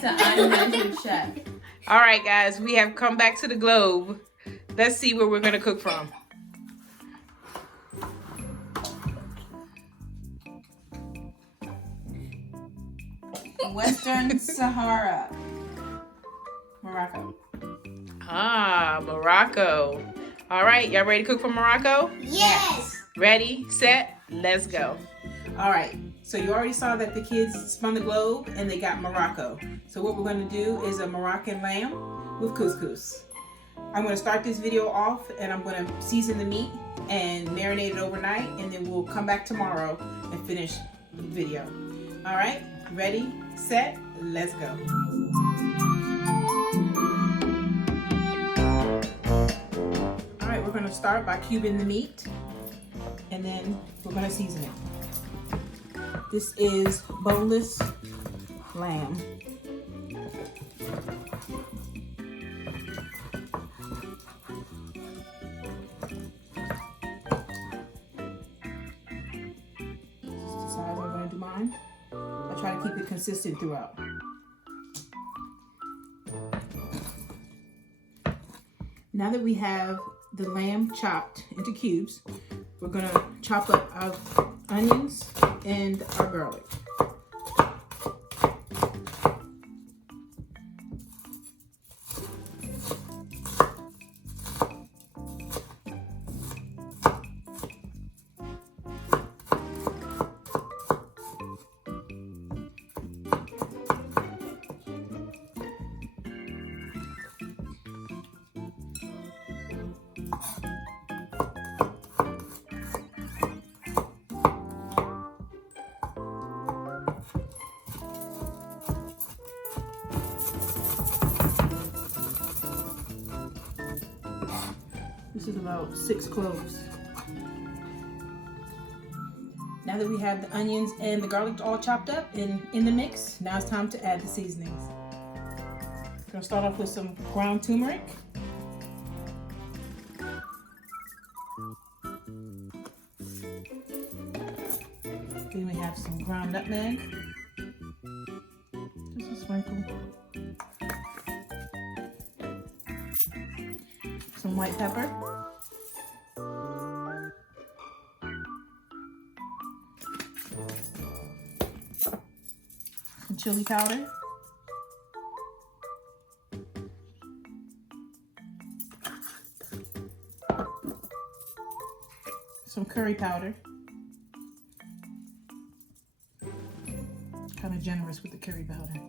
That's an unmeasured chef. All right, guys, we have come back to the globe. Let's see where we're gonna cook from. Western Sahara, Morocco. Ah, Morocco. All right, y'all ready to cook from Morocco? Yes. Ready, set, let's go. All right, so you already saw that the kids spun the globe and they got Morocco. So what we're going to do is a Moroccan lamb with couscous. I'm going to start this video off and I'm going to season the meat and marinate it overnight, and then we'll come back tomorrow and finish the video. All right, ready, set, let's go. All right, we're going to start by cubing the meat and then we're going to season it. This is boneless lamb. I'm going to do mine. I try to keep it consistent throughout. Now that we have the lamb chopped into cubes, we're going to chop up our onions and our garlic. This is about 6 cloves. Now that we have the onions and the garlic all chopped up and in the mix, now it's time to add the seasonings. We're going to start off with some ground turmeric. Then we have some ground nutmeg. Just a sprinkle. Some white pepper. Some chili powder. Some curry powder. Kind of generous with the curry powder.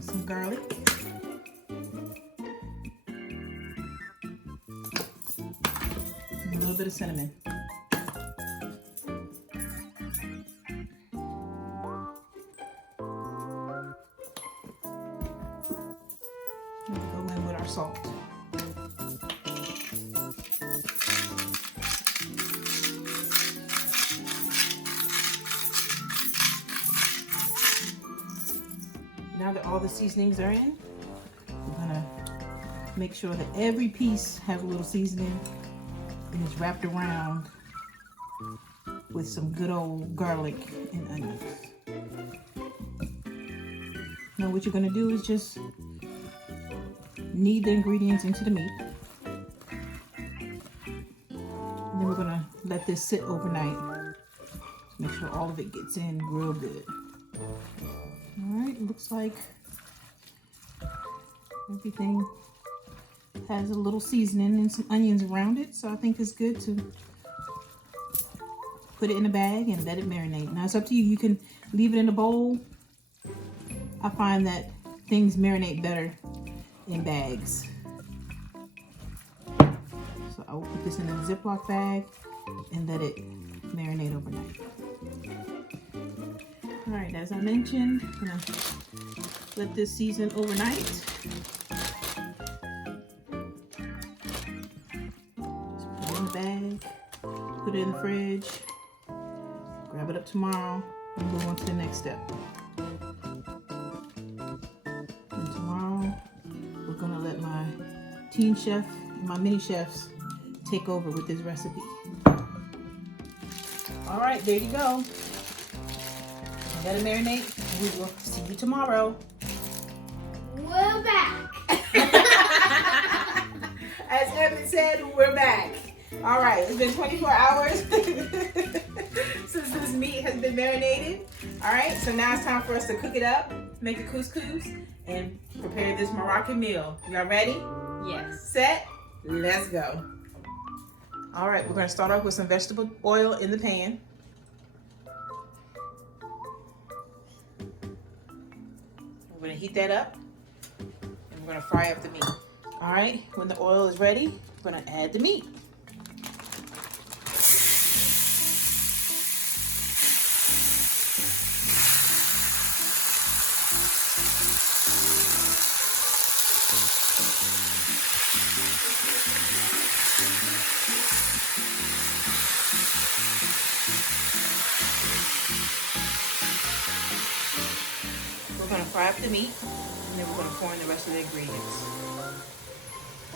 Some garlic. And a little bit of cinnamon. And go in with our salt. Now that all the seasonings are in, we're gonna make sure that every piece has a little seasoning and is wrapped around with some good old garlic and onions. Now what you're gonna do is just knead the ingredients into the meat. And then we're gonna let this sit overnight to make sure all of it gets in real good. Alright, looks like everything has a little seasoning and some onions around it, so I think it's good to put it in a bag and let it marinate. Now it's up to you. You can leave it in a bowl. I find that things marinate better in bags. So I will put this in a Ziploc bag and let it marinate overnight. Alright, as I mentioned, I'm gonna let this season overnight. Just put it in the bag, put it in the fridge, grab it up tomorrow, and move on to the next step. And tomorrow, we're gonna let my teen chef and my mini chefs take over with this recipe. All right, there you go. Let it marinate. We will see you tomorrow. We're back. As Evan said, we're back. All right, it's been 24 hours since this meat has been marinated. All right, so now it's time for us to cook it up, make the couscous, and prepare this Moroccan meal. Y'all ready? Yes. Set? Let's go. All right, we're going to start off with some vegetable oil in the pan. We're going to heat that up, and we're going to fry up the meat. All right, when the oil is ready, we're going to add the meat. We're going to fry up the meat, and then we're going to pour in the rest of the ingredients.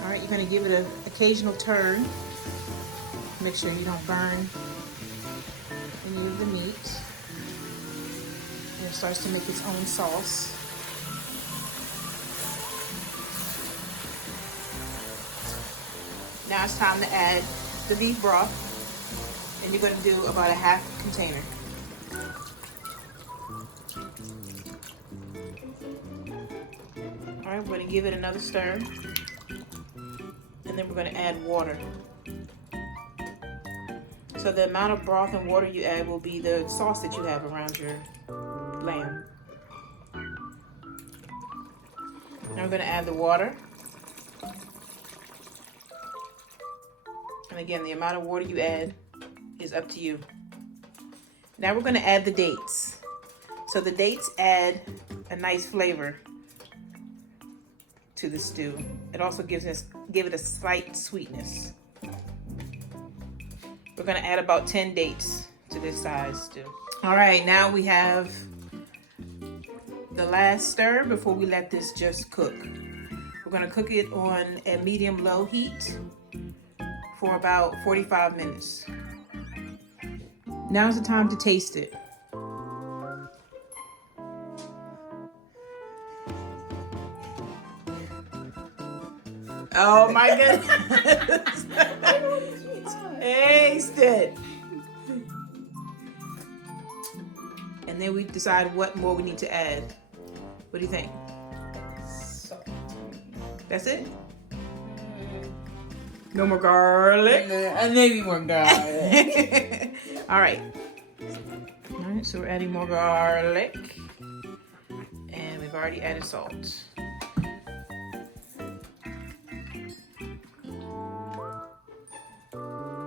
All right, you're going to give it an occasional turn. Make sure you don't burn any of the meat. And it starts to make its own sauce. Now it's time to add the beef broth, and you're going to do about a half container. All right, we're going to give it another stir, and then we're going to add water. So the amount of broth and water you add will be the sauce that you have around your lamb. Now we're going to add the water. And again, the amount of water you add is up to you. Now we're going to add the dates. So the dates add a nice flavor to the stew. It also give it a slight sweetness. We're going to add about 10 dates to this size stew. All right, now we have the last stir before we let this just cook. We're going to cook it on a medium-low heat for about 45 minutes. Now's the time to taste it. Oh my goodness. Taste it. And then we decide what more we need to add. What do you think? That's it? No more garlic? Maybe more garlic. All right. All right, so we're adding more garlic. And we've already added salt.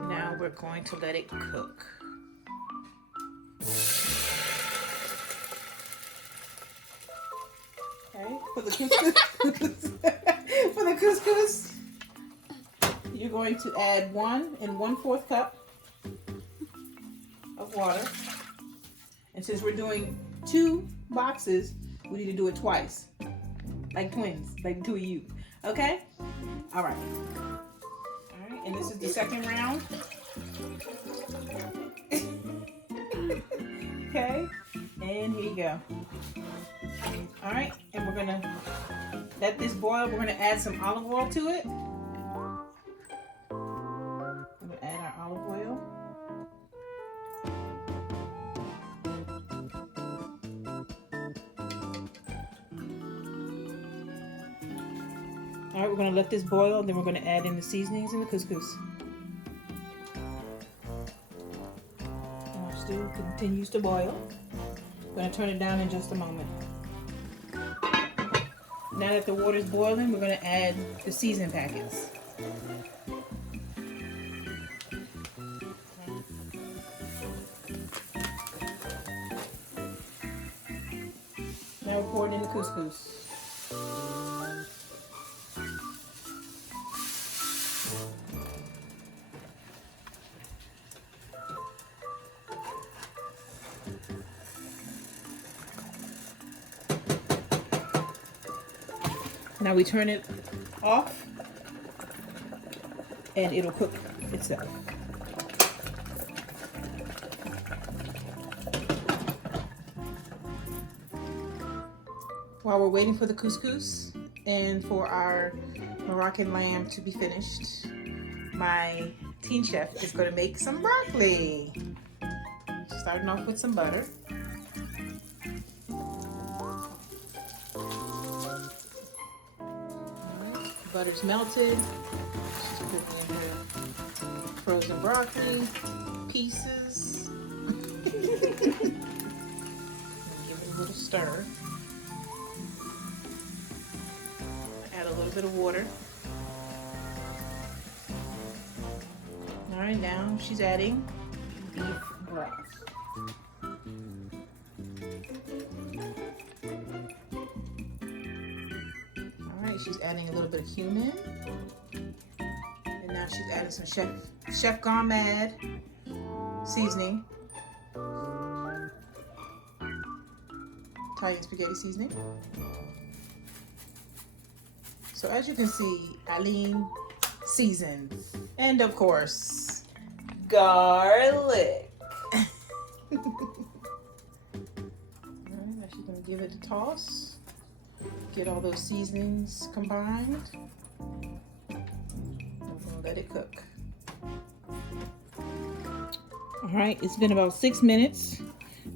Now we're going to let it cook. Okay, for the couscous, for the couscous, you're going to add 1 1/4 cup of water. And since we're doing 2 boxes, we need to do it twice, like twins, like 2 of you. Okay? All right. All right, and this is the second round. Okay, and here you go. All right, and we're gonna let this boil. We're gonna add some olive oil to it. We're gonna add our olive oil. All right, we're gonna let this boil, then we're gonna add in the seasonings and the couscous. And our stew continues to boil. I'm gonna turn it down in just a moment. Now that the water's boiling, we're gonna add the seasoning packets. Now we're pouring in the couscous. Now we turn it off and it'll cook itself. while we're waiting for the couscous and for our Moroccan lamb to be finished, my teen chef is going to make some broccoli. Starting off with some butter. Alright, butter's melted. She's putting in her frozen broccoli pieces. Give it a little stir. Add a little bit of water. Alright, now she's adding beef broth. Alright, she's adding a little bit of cumin. And now she's adding some Chef Gone Mad seasoning. Italian spaghetti seasoning. So as you can see, Eileen seasons. And of course, garlic. Alright, now she's gonna give it a toss. Get all those seasonings combined. And we'll let it cook. Alright, it's been about 6 minutes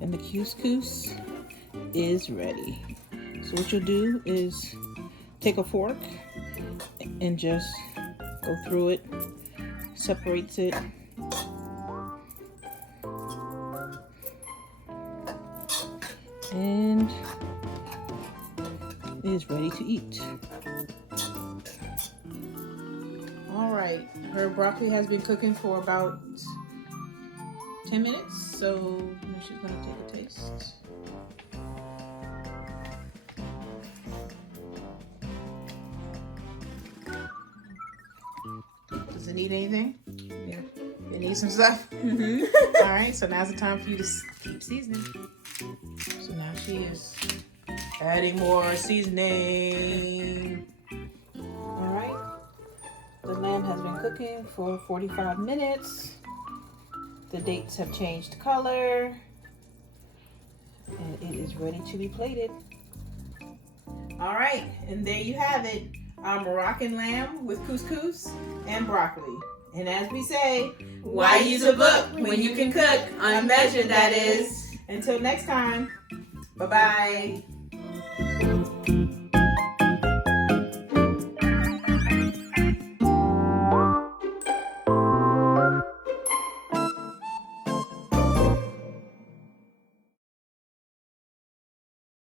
and the couscous is ready. So what you'll do is take a fork and just go through it, separates it. And it is ready to eat. All right, her broccoli has been cooking for about 10 minutes, so now she's gonna take a taste. Does it need anything? Yeah. It needs some stuff? Mm-hmm. All right, so now's the time for you to keep seasoning. So now she is adding more seasoning. All right, the lamb has been cooking for 45 minutes. The dates have changed color. And it is ready to be plated. All right, and there you have it. Our Moroccan lamb with couscous and broccoli. And as we say, why use a book when you can cook unmeasured, that is. Until next time, bye-bye.